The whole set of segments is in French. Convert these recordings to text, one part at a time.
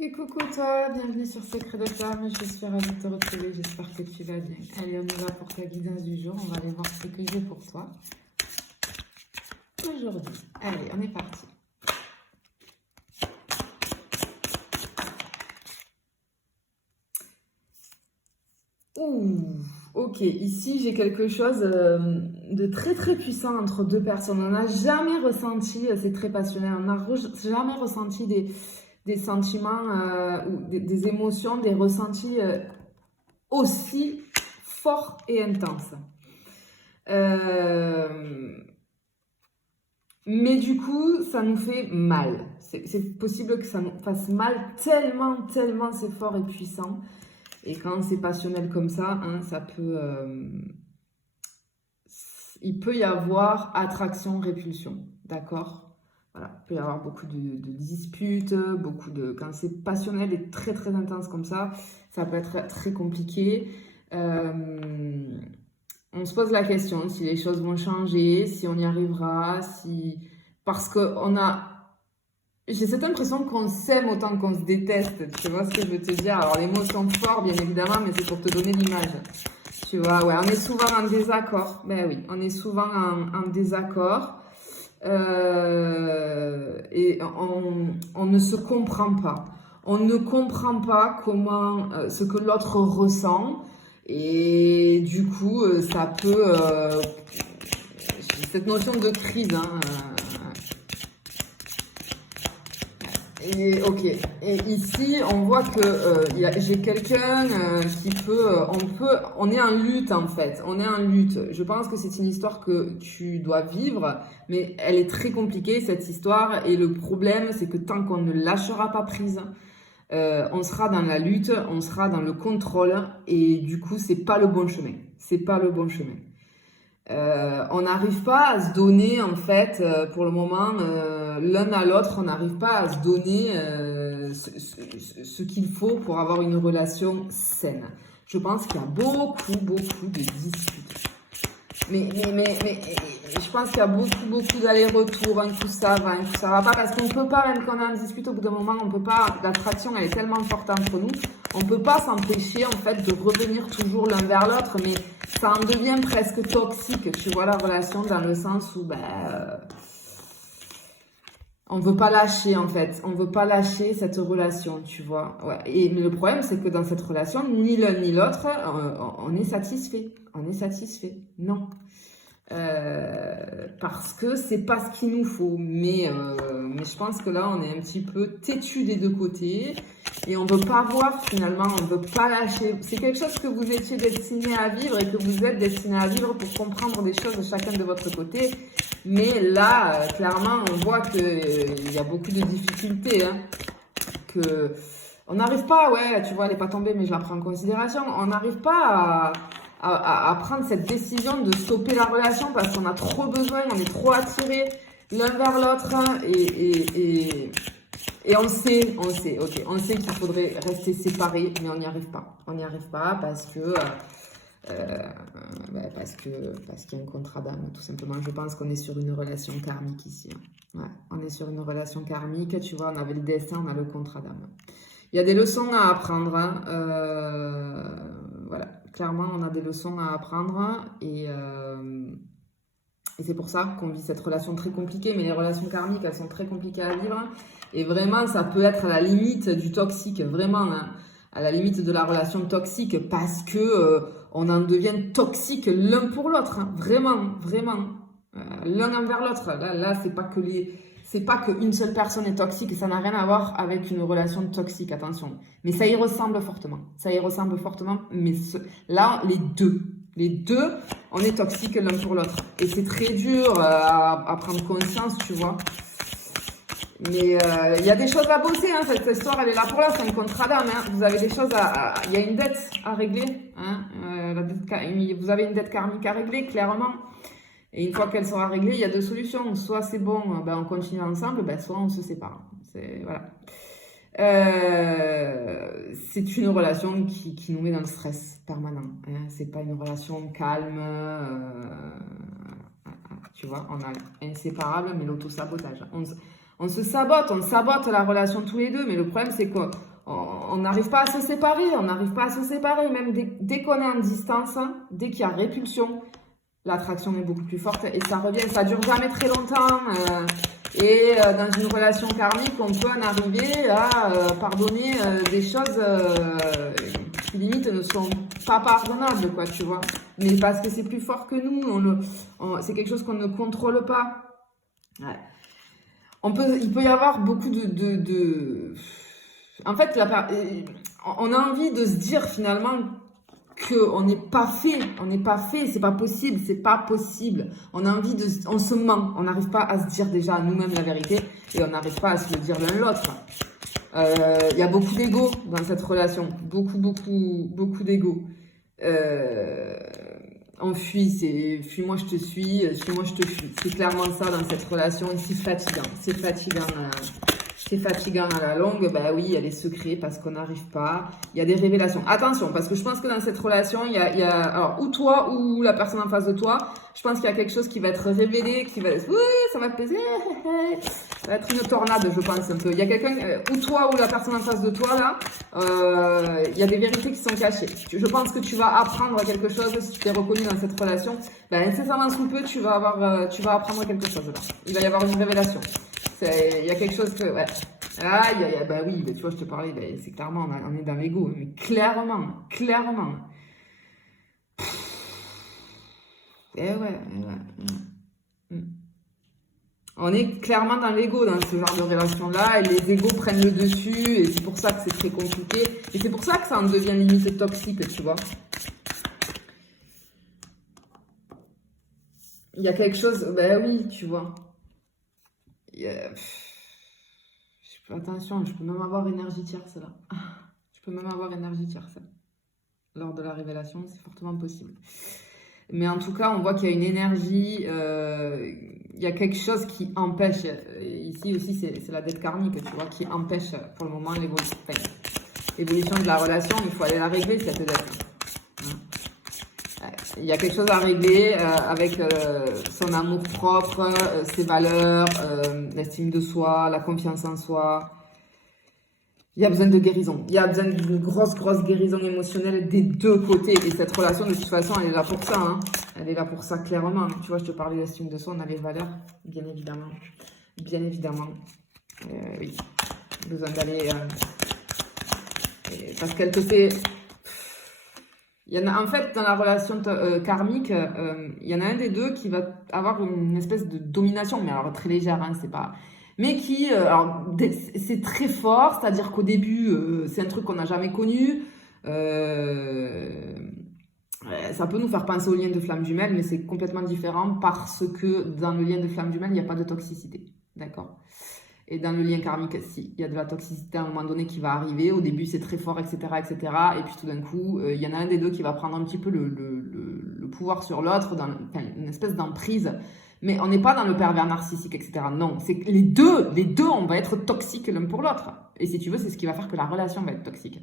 Et coucou toi, bienvenue sur Secret de Femme, je suis ravie de te retrouver, j'espère que tu vas bien. Allez, on y va pour ta guidance du jour, on va aller voir ce que j'ai pour toi aujourd'hui. Allez, on est parti. Ouh, ok, ici j'ai quelque chose de très très puissant entre deux personnes. On n'a jamais ressenti, c'est très passionnel, on n'a jamais ressenti des sentiments ou des émotions, des ressentis aussi forts et intenses. Euh, mais du coup, ça nous fait mal. C'est possible que ça nous fasse mal tellement c'est fort et puissant. Et quand c'est passionnel comme ça, hein, il peut y avoir attraction-répulsion, d'accord? Voilà, il peut y avoir beaucoup de disputes, quand c'est passionnel et très intense comme ça peut être très compliqué. Euh, on se pose la question si les choses vont changer, si on y arrivera, si... Parce que j'ai cette impression qu'on s'aime autant qu'on se déteste, tu vois ce que je veux te dire? Alors les mots sont forts, bien évidemment, mais c'est pour te donner l'image. Tu vois, ouais, on est souvent en désaccord. Ben oui, on est souvent en désaccord. Et on ne se comprend pas. On ne comprend pas comment ce que l'autre ressent. Et du coup, ça peut... cette notion de crise, hein, et ok. Et ici, on voit que j'ai quelqu'un qui peut, on est en lutte en fait. On est en lutte. Je pense que c'est une histoire que tu dois vivre, mais elle est très compliquée cette histoire. Et le problème, c'est que tant qu'on ne lâchera pas prise, on sera dans la lutte, on sera dans le contrôle, et du coup, c'est pas le bon chemin. C'est pas le bon chemin. On n'arrive pas à se donner, en fait, pour le moment, l'un à l'autre, on n'arrive pas à se donner ce qu'il faut pour avoir une relation saine. Je pense qu'il y a beaucoup de disputes. Mais je pense qu'il y a beaucoup d'allers-retours, un coup ça va, un coup ça va pas, parce qu'on peut pas, même quand on est en dispute, au bout d'un moment, on peut pas, l'attraction elle est tellement forte entre nous, on peut pas s'empêcher en fait de revenir toujours l'un vers l'autre, mais ça en devient presque toxique, tu vois, la relation, dans le sens où on veut pas lâcher en fait, on veut pas lâcher cette relation, tu vois. Ouais. Mais le problème c'est que dans cette relation, ni l'un ni l'autre, on est satisfait. On est satisfait. Non. Parce que c'est pas ce qu'il nous faut. Mais je pense que là, on est un petit peu têtu des deux côtés et on veut pas voir finalement, on veut pas lâcher. C'est quelque chose que vous étiez destiné à vivre et que vous êtes destiné à vivre pour comprendre des choses de chacun de votre côté. Mais là, clairement, on voit qu'il y a beaucoup de difficultés. Hein, que on n'arrive pas, ouais, tu vois, elle n'est pas tombée, mais je la prends en considération. On n'arrive pas à prendre cette décision de stopper la relation parce qu'on a trop besoin, on est trop attirés l'un vers l'autre. Hein, et ok, on sait qu'il faudrait rester séparés, mais on n'y arrive pas. On n'y arrive pas euh, parce qu'il y a un contrat d'âme, tout simplement. Je pense qu'on est sur une relation karmique ici. Hein. Ouais, on est sur une relation karmique, tu vois, on avait le destin, on a le contrat d'âme. Il y a des leçons à apprendre. Hein. Voilà, clairement, on a des leçons à apprendre et c'est pour ça qu'on vit cette relation très compliquée. Mais les relations karmiques, elles sont très compliquées à vivre. Et vraiment, ça peut être à la limite du toxique, vraiment, hein, à la limite de la relation toxique, parce que on en devient toxique l'un pour l'autre, hein, vraiment, l'un envers l'autre. Là, c'est pas qu'une seule personne est toxique, ça n'a rien à voir avec une relation toxique, attention. Mais ça y ressemble fortement. Ça y ressemble fortement, mais là, les deux, on est toxique l'un pour l'autre. Et c'est très dur à prendre conscience, tu vois. Mais il y a des choses à bosser, hein. Cette histoire, elle est là pour là, c'est un contrat d'âme. Hein. Vous avez des choses il y a une dette à régler. Hein. Vous avez une dette karmique à régler, clairement. Et une fois qu'elle sera réglée, il y a deux solutions. Soit c'est bon, on continue ensemble, soit on se sépare. Voilà. C'est une relation qui nous met dans le stress permanent. Hein. C'est pas une relation calme. Tu vois, on a inséparable, mais l'autosabotage. On se sabote, on sabote la relation tous les deux, mais le problème c'est qu'on n'arrive pas à se séparer, on n'arrive pas à se séparer, même dès qu'on est en distance, hein, dès qu'il y a répulsion, l'attraction est beaucoup plus forte et ça revient, ça dure jamais très longtemps. Dans une relation karmique, on peut en arriver à pardonner des choses qui limite ne sont pas pardonnables, quoi, tu vois. Mais parce que c'est plus fort que nous, c'est quelque chose qu'on ne contrôle pas. Ouais. Il peut y avoir beaucoup En fait, on a envie de se dire finalement qu'on n'est pas fait, c'est pas possible. On a envie on se ment, on n'arrive pas à se dire déjà à nous-mêmes la vérité et on n'arrive pas à se le dire l'un l'autre. Il y a beaucoup d'ego dans cette relation, beaucoup d'ego. On fuit, fuis-moi je te suis, suis-moi je te fuis. C'est clairement ça dans cette relation et c'est fatigant. C'est fatigant à la longue, bah oui, il y a les secrets parce qu'on n'arrive pas. Il y a des révélations. Attention, parce que je pense que dans cette relation, il y a alors, ou toi ou la personne en face de toi, je pense qu'il y a quelque chose qui va être révélé, qui va être, oui, ça va te peser, ça va être une tornade, je pense un peu. Il y a quelqu'un, ou toi ou la personne en face de toi, là, il y a des vérités qui sont cachées. Je pense que tu vas apprendre quelque chose si tu t'es reconnu dans cette relation. Ben, incessamment sous peu, tu vas apprendre quelque chose là. Il va y avoir une révélation. Il y a quelque chose que, ouais. Ah, bah oui, bah, tu vois, je te parlais, bah, c'est clairement, on est dans l'ego, mais clairement. Ouais. On est clairement dans l'ego dans ce genre de relation-là, et les égos prennent le dessus, et c'est pour ça que c'est très compliqué, et c'est pour ça que ça en devient limite toxique, tu vois. Il y a quelque chose, bah oui, tu vois. Attention, je peux même avoir énergie tierce là. Je peux même avoir énergie tierce. Lors de la révélation, c'est fortement possible. Mais en tout cas, on voit qu'il y a une énergie, il y a quelque chose qui empêche, ici aussi c'est la dette karmique, tu vois, qui empêche pour le moment l'évolution de la relation. Il faut aller la régler, cette dette. Il y a quelque chose à régler avec son amour propre, ses valeurs, l'estime de soi, la confiance en soi. Il y a besoin de guérison. Il y a besoin d'une grosse guérison émotionnelle des deux côtés. Et cette relation, de toute façon, elle est là pour ça. Hein. Elle est là pour ça, clairement. Tu vois, je te parlais d'estime de soi, on a les valeurs, bien évidemment. Oui, besoin d'aller... parce qu'elle te fait... Il y en a, en fait, dans la relation karmique, il y en a un des deux qui va avoir une espèce de domination, mais alors très légère, hein, c'est pas... Mais qui, alors, c'est très fort, c'est-à-dire qu'au début, c'est un truc qu'on n'a jamais connu. Ça peut nous faire penser au lien de flamme jumelle, mais c'est complètement différent parce que dans le lien de flamme jumelle, il n'y a pas de toxicité, d'accord ? Et dans le lien karmique, si, il y a de la toxicité à un moment donné qui va arriver. Au début, c'est très fort, etc., etc. Et puis tout d'un coup, il y en a un des deux qui va prendre un petit peu le pouvoir sur l'autre, une espèce d'emprise. Mais on n'est pas dans le pervers narcissique, etc. Non, c'est que les deux, on va être toxiques l'un pour l'autre. Et si tu veux, c'est ce qui va faire que la relation va être toxique.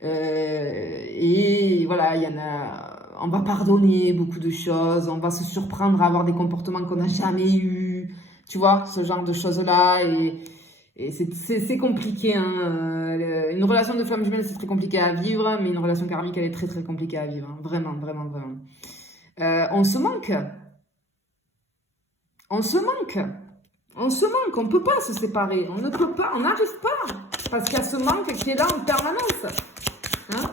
Et voilà, il y en a... On va pardonner beaucoup de choses, on va se surprendre à avoir des comportements qu'on n'a jamais eus. Tu vois, ce genre de choses-là, et c'est compliqué. Hein. Une relation de flamme jumelle, c'est très compliqué à vivre, mais une relation karmique, elle est très très compliquée à vivre. Hein. Vraiment. On se manque. On ne peut pas se séparer. On ne peut pas, on n'arrive pas. Parce qu'il y a ce manque qui est là en permanence. Hein?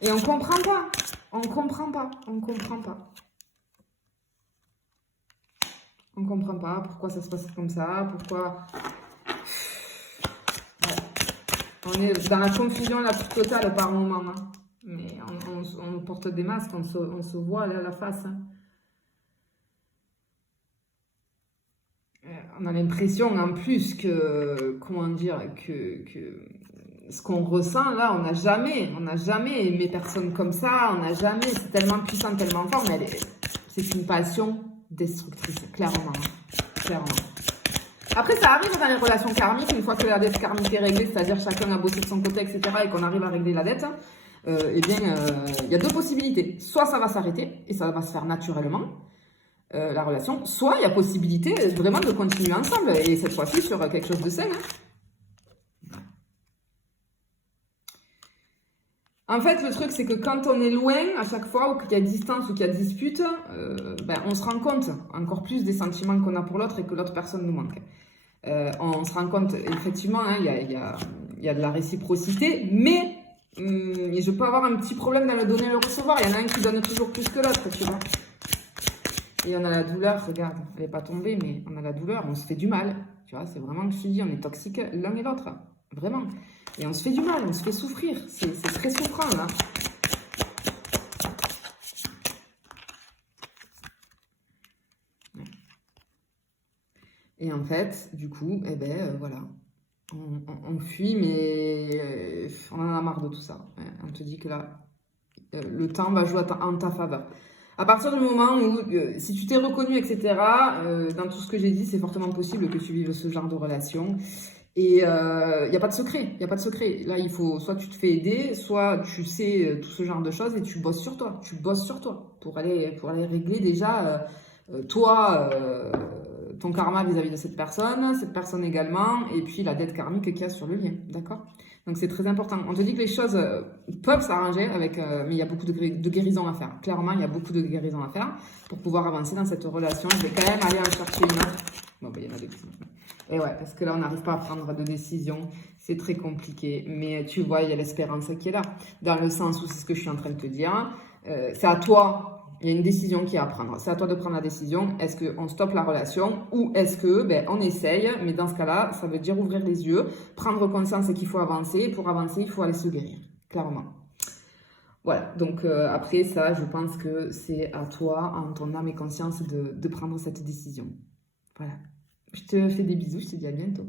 Et on ne comprend pas. On ne comprend pas pourquoi ça se passe comme ça, pourquoi... Ouais. On est dans la confusion la plus totale par moment. Hein. Mais on porte des masques, on se voit là, la face. Hein. On a l'impression en plus que... Comment dire que ce qu'on ressent là, on n'a jamais aimé personne comme ça, on n'a jamais... C'est tellement puissant, tellement fort, mais c'est une passion destructrice, clairement. Après, ça arrive dans les relations karmiques, une fois que la dette karmique est réglée, c'est-à-dire chacun a bossé de son côté, etc., et qu'on arrive à régler la dette, il y a deux possibilités. Soit ça va s'arrêter, et ça va se faire naturellement, la relation, soit il y a possibilité vraiment de continuer ensemble, et cette fois-ci sur quelque chose de sain. Hein. En fait, le truc, c'est que quand on est loin, à chaque fois, ou qu'il y a distance, ou qu'il y a dispute, on se rend compte encore plus des sentiments qu'on a pour l'autre et que l'autre personne nous manque. On se rend compte, effectivement, hein, il y a de la réciprocité, mais je peux avoir un petit problème dans le donner et le recevoir. Il y en a un qui donne toujours plus que l'autre, tu vois. Et on a la douleur, regarde, elle n'est pas tombée, mais on a la douleur, on se fait du mal. Tu vois, c'est vraiment que je te dis, on est toxique l'un et l'autre. Vraiment. Et on se fait du mal, on se fait souffrir. C'est très souffrant, là. Et en fait, du coup, voilà. On fuit, mais on en a marre de tout ça. On te dit que là, le temps va jouer en ta faveur. À partir du moment où, si tu t'es reconnu, etc., dans tout ce que j'ai dit, c'est fortement possible que tu vives ce genre de relation. Et il n'y a pas de secret, il n'y a pas de secret. Là, il faut, soit tu te fais aider, soit tu sais tout ce genre de choses et tu bosses sur toi. Tu bosses sur toi pour aller régler déjà, toi, ton karma vis-à-vis de cette personne également, et puis la dette karmique qu'il y a sur le lien, d'accord? Donc c'est très important. On te dit que les choses peuvent s'arranger avec, mais il y a beaucoup de guérison à faire. Clairement, il y a beaucoup de guérison à faire pour pouvoir avancer dans cette relation. Je vais quand même aller en chercher une autre. Bon, ben, il y en a des qui sont... Et ouais, parce que là, on n'arrive pas à prendre de décision. C'est très compliqué. Mais tu vois, il y a l'espérance qui est là. Dans le sens où c'est ce que je suis en train de te dire. C'est à toi. Il y a une décision qui est à prendre. C'est à toi de prendre la décision. Est-ce qu'on stoppe la relation ou est-ce que on essaye? Mais dans ce cas-là, ça veut dire ouvrir les yeux, prendre conscience qu'il faut avancer. Et pour avancer, il faut aller se guérir. Clairement. Voilà. Donc après ça, je pense que c'est à toi, en ton âme et conscience, de prendre cette décision. Voilà. Je te fais des bisous. Je te dis à bientôt.